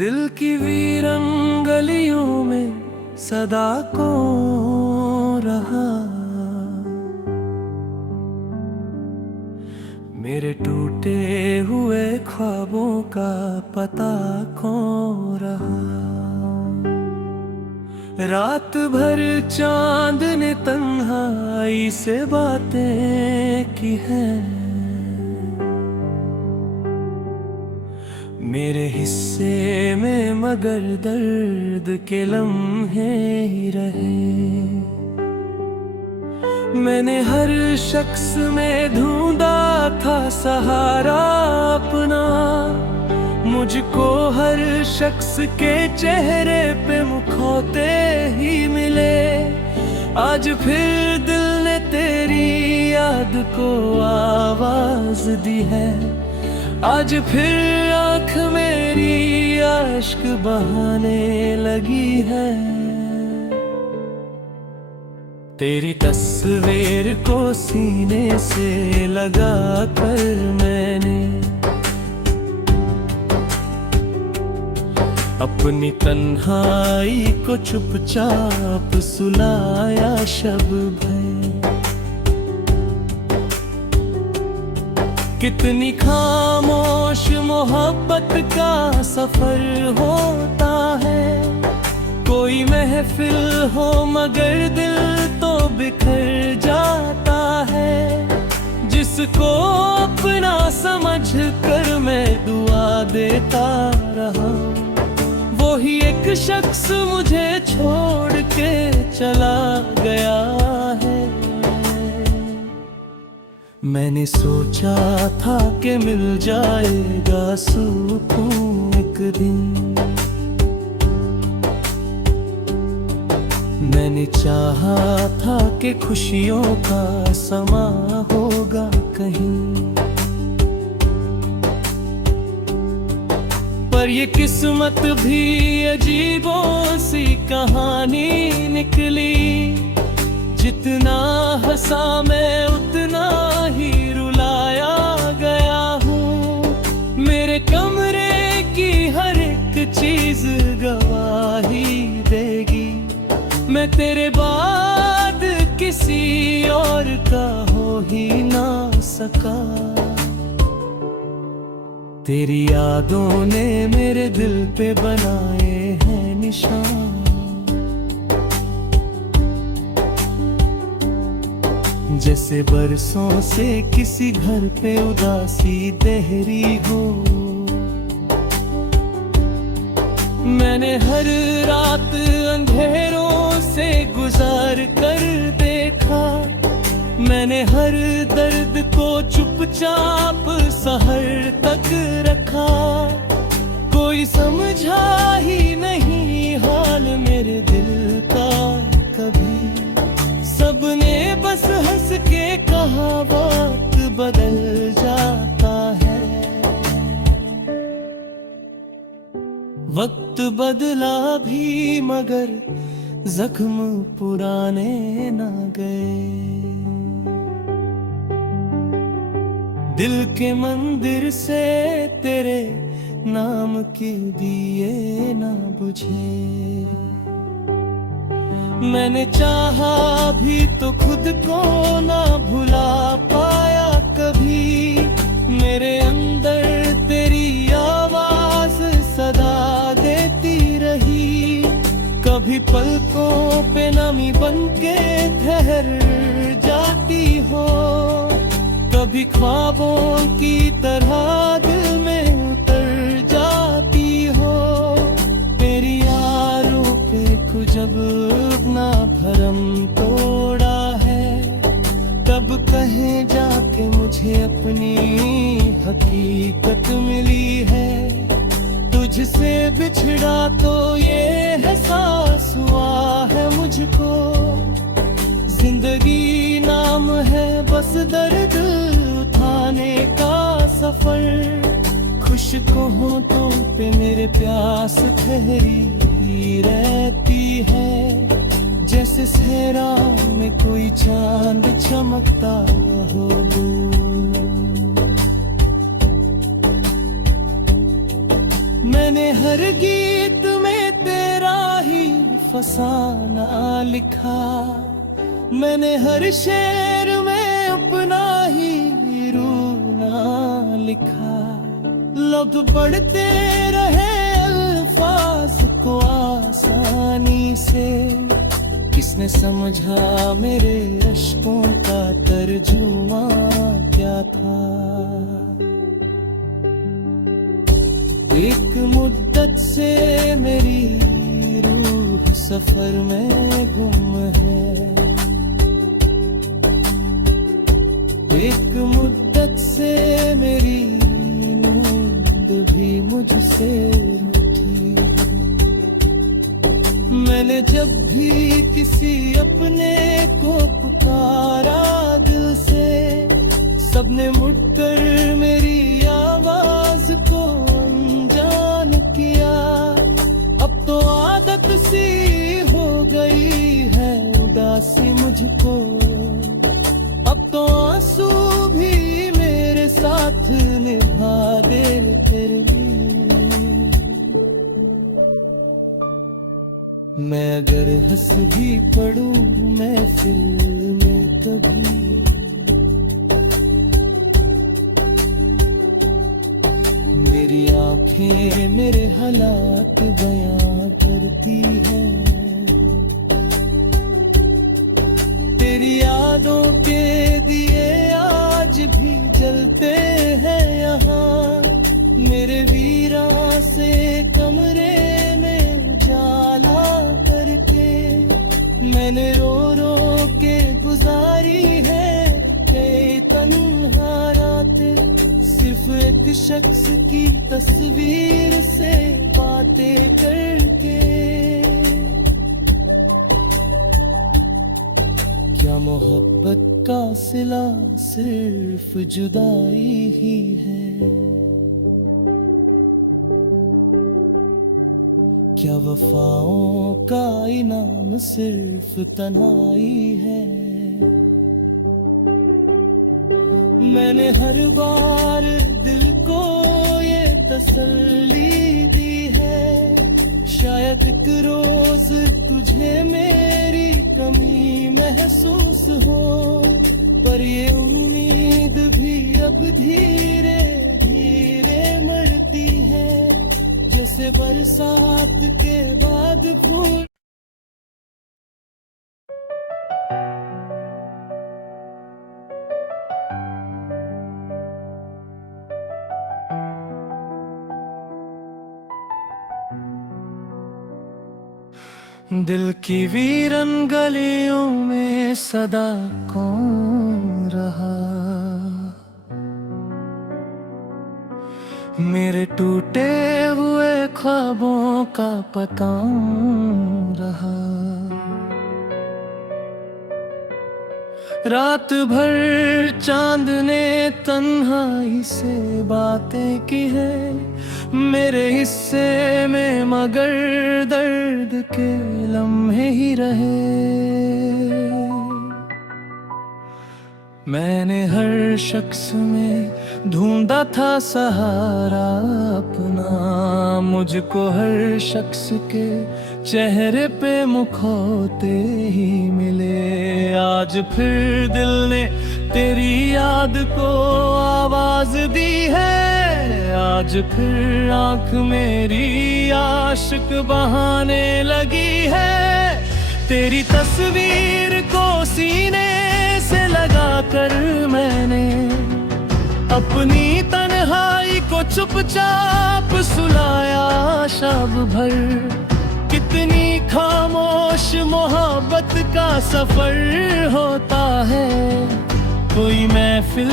दिल की वीरन गलियों में सदा कौन रहा, मेरे टूटे हुए ख्वाबों का पता कौन रहा। रात भर चांद ने तन्हाई से बातें की हैं, मेरे हिस्से में मगर दर्द के लम्हे ही रहे। मैंने हर शख्स में ढूंढा था सहारा अपना, मुझको हर शख्स के चेहरे पे मुखौटे ही मिले। आज फिर दिल ने तेरी याद को आवाज दी है, आज फिर आँख मेरी आश्क बहाने लगी है। तेरी तस्वीर को सीने से लगा कर मैंने अपनी तन्हाई को चुपचाप सुलाया शब भर। कितनी खामोश मोहब्बत का सफर होता है, कोई महफिल हो मगर दिल तो बिखर जाता है। जिसको अपना समझ कर मैं दुआ देता रहा, वो ही एक शख्स मुझे छोड़ के चला गया है। मैंने सोचा था कि मिल जाएगा सुकून एक दिन, मैंने चाहा था कि खुशियों का समा होगा कहीं, पर ये किस्मत भी अजीबों सी कहानी निकली। जितना हंसा मैं उतना ही रुलाया गया हूँ, मेरे कमरे की हर एक चीज गवाही देगी। मैं तेरे बाद किसी और का हो ही ना सका, तेरी यादों ने मेरे दिल पे बनाए हैं निशान। जैसे बरसों से किसी घर पे उदासी देहरी हो, मैंने हर रात अंधेरों से गुजार कर देखा। मैंने हर दर्द को चुपचाप सहर तक रखा, कोई समझा ही नहीं हाल मेरे दिल का कभी। सबने बस हंस के कहा वक्त बदल जाता है। वक्त बदला भी मगर जख्म पुराने ना गए। दिल के मंदिर से तेरे नाम के दिए ना बुझे। मैंने चाहा भी तो खुद को ना भुला पाया कभी। मेरे अंदर तेरी आवाज सदा देती रही, कभी पलकों पे नमी बनके ठहर जाती हो, कभी ख्वाबों की तरह दिल में उतर जाती हो। मेरी यारों पे जब अपना भरम तोड़ा है, तब कहे जाके मुझे अपनी हकीकत मिली है। तुझसे बिछड़ा तो ये एहसास हुआ है मुझको, जिंदगी नाम है बस दर्द उठाने का सफर। खुश को होठों पे मेरे प्यास ठहरी रहती है, जैसे सहरा में कोई चांद चमकता हो दूर। मैं मैंने हर गीत में तेरा ही फसाना लिखा, मैंने हर शेर में अपना ही रूना लिखा। लब बढ़ते रहे अल्फाज को आसानी से, किसने समझा मेरे अश्कों का तर्जुमा क्या था। एक मुद्दत से मेरी रूह सफर में गुम है, एक मुद्दत से मेरी नींद भी मुझसे रूठी। मैंने जब भी किसी अपने को पुकारा दिल से, सबने मुड़कर मेरी आवाज को अनजान किया। अब तो आदत सी हो गई है उदासी मुझको, अब तो आंसू भी मेरे साथ निभा दे तेरे। मैं अगर हंस भी पड़ूं महफिल में कभी, मेरी आंखें मेरे हालात बयां करती हैं। तेरी यादों के दिए आज भी जलते हैं यहाँ, मेरे वीरां से कमरे में उजाला करके। मैंने रो रो के गुजारी है कई तन्हा रातें, सिर्फ एक शख्स की तस्वीर से बातें करके। क्या मोहब्बत का सिला सिर्फ जुदाई ही है, क्या वफाओं का इनाम सिर्फ तन्हाई है। मैंने हर बार दिल को ये तसल्ली दी है, शायद एक रोज तुझे मेरी कमी महसूस हो, पर ये उम्मीद भी अब धीरे धीरे मरती है, जैसे बरसात के बाद फूल। दिल की वीरन गलियों में सदा कौन रहा, मेरे टूटे हुए ख्वाबों का पता रहा। रात भर चांद ने तन्हाई से बातें की है मेरे हिस्से में, मगर दर्द के लम्हे ही रहे। मैंने हर शख्स में ढूंढा था सहारा अपना, मुझको हर शख्स के चेहरे पे मुखौटे ही मिले। आज फिर दिल ने तेरी याद को आवाज दी है, आज फिर आंख मेरी आशिक बहाने लगी है। तेरी तस्वीर को सीने से लगा कर मैंने अपनी तन्हाई को चुपचाप सुलाया शब भर। कितनी खामोश मोहब्बत का सफर होता है, कोई महफिल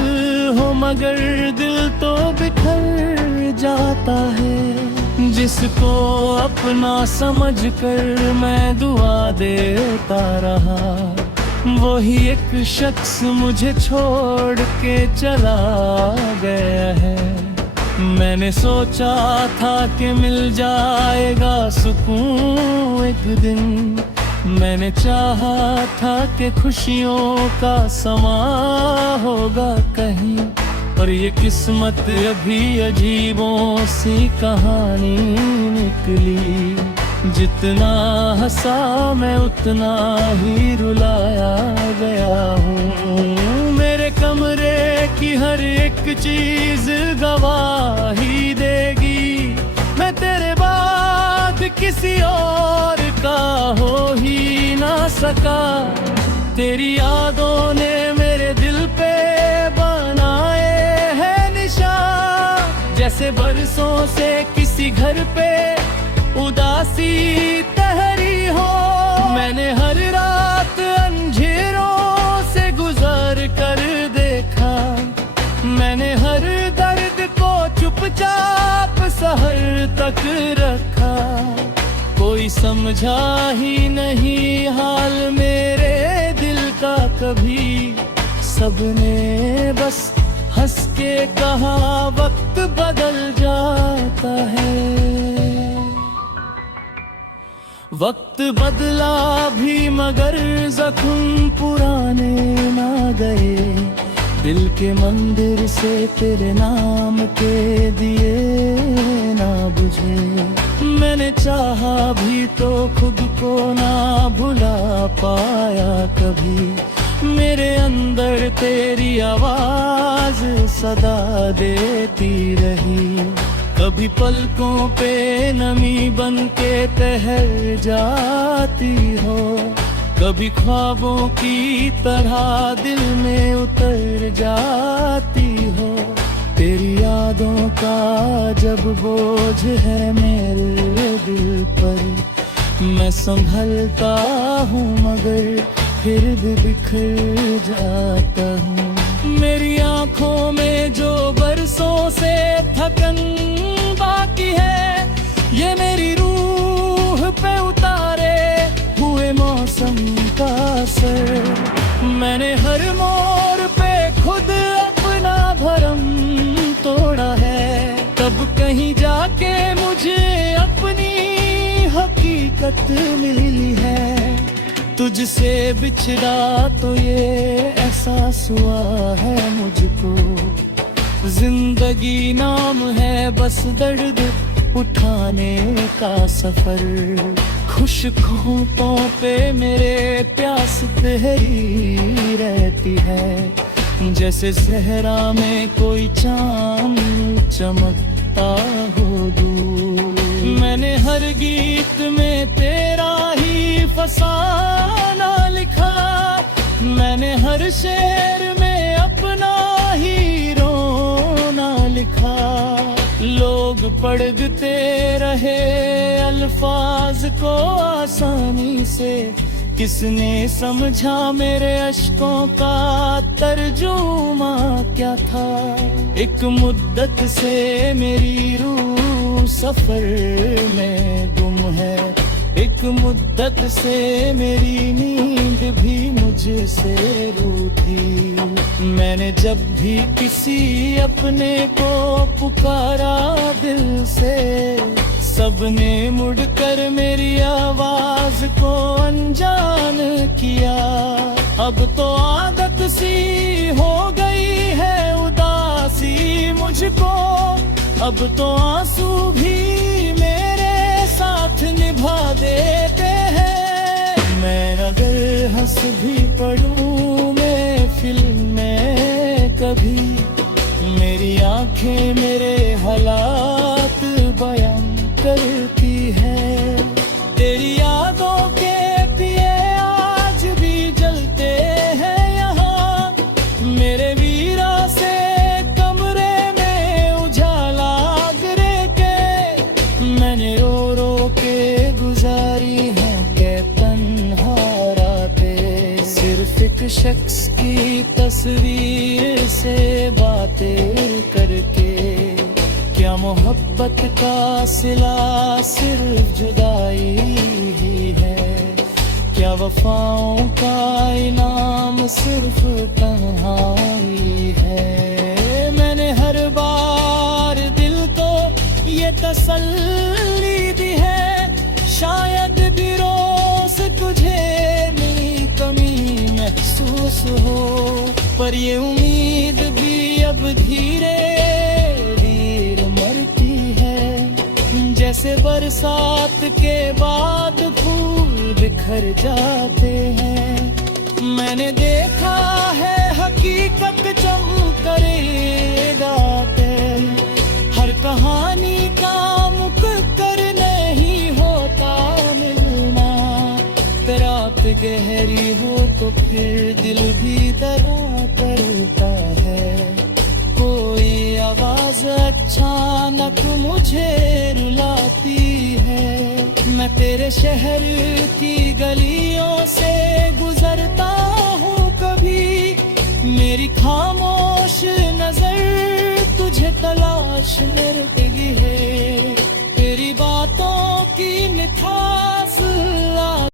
हो मगर दिल तो बिखर जाता है। जिसको अपना समझकर मैं दुआ देता रहा, वही एक शख्स मुझे छोड़ के चला गया है। मैंने सोचा था कि मिल जाएगा सुकून एक दिन, मैंने चाहा था कि खुशियों का समा होगा कहीं, पर ये किस्मत अभी अजीबों सी कहानी निकली। जितना हंसा मैं उतना ही रुलाया गया हूँ। मेरे कमरे की हर एक चीज गवाही देगी, मैं तेरे बाद किसी और का हो ही ना सका। तेरी यादों ने मेरे दिल पे बनाए हैं निशान, जैसे बरसों से किसी घर पे उदासी ठहरी हो। मैंने हर रात अंधेरों से गुजर कर देखा, मैंने हर दर्द को चुपचाप सहर तक रखा। कोई समझा ही नहीं हाल मेरे दिल का कभी, सबने बस हंस के कहा वक्त बदल जाता है। वक्त बदला भी मगर जख्म पुराने ना गए, दिल के मंदिर से तेरे नाम के दिए ना बुझे। मैंने चाहा भी तो खुद को ना भुला पाया कभी, मेरे अंदर तेरी आवाज सदा देती रही। कभी पलकों पे नमी बन के ठहर जाती हो, कभी ख्वाबों की तरह दिल में उतर जाती हो। तेरी यादों का जब बोझ है मेरे दिल पर, मैं संभलता हूँ मगर फिर भी बिखर जाता हूँ। मेरी आंखों में जो बरसों से थकन बाकी है, ये मेरी रूह पे उतारे हुए मौसम का असर। मैंने हर मोड़ पे खुद अपना भरम तोड़ा है, तब कहीं जाके मुझे अपनी हकीकत मिली है। तुझसे बिछड़ा तो ये एहसास हुआ है मुझको, जिंदगी नाम है बस दर्द उठाने का सफर। खुश घूंटों पे मेरे प्यास तेरी रहती है, जैसे सहरा में कोई चांद चमकता हो दूर। मैंने हर गीत में तेरा ही फसाना लिखा, मैंने हर शेर में अपना ही रोना लिखा। लोग पढ़ते रहे अल्फाज को आसानी से, किसने समझा मेरे अश्कों का तर्जुमा क्या था। एक मुद्दत से मेरी रूह सफर में गुम है, एक मुद्दत से मेरी नींद भी मुझसे रूठी। मैंने जब भी किसी अपने को पुकारा दिल से, सबने मुड़कर मेरी आवाज को अनजान किया। अब तो आदत सी हो गई है उदासी मुझको, अब तो आंसू भी मेरे साथ निभा देते हैं। मैं अगर हंस भी पढ़ूं मैं फिल्म में कभी, मेरी आंखें मेरे हालात बयां करती है। तेरी यादों के दिए आज भी जलते हैं यहाँ, मेरे वीरा से कमरे में उजाला गिरे के। मैंने रो रो के गुजारी है के तन्हा रातें, सिर्फ एक शख्स की तस्वीर से बातें करके। क्या मोहब्बत का सिला सिर्फ जुदाई ही है, क्या वफाओं का इनाम सिर्फ तन्हाई है। मैंने हर बार दिल को ये तसल्ली दी है, शायद भी रोज तुझे मेरी कमी महसूस हो। पर ये उम्मीद भी अब धीरे धीरे मरती है। जैसे बरसात के बाद फूल बिखर जाते हैं। मैंने देखा है हकीकत चमकर गाते, हर कहानी का मुकद्दर नहीं होता मिलना। रात गहरी हो तो फिर दिल भी डरा करता है। कोई आवाज अचानक मुझे रुलाती है। मैं तेरे शहर की गलियों से गुजरता हूँ कभी, मेरी खामोश नजर तुझे तलाश में रुकती है। तेरी बातों की मिठास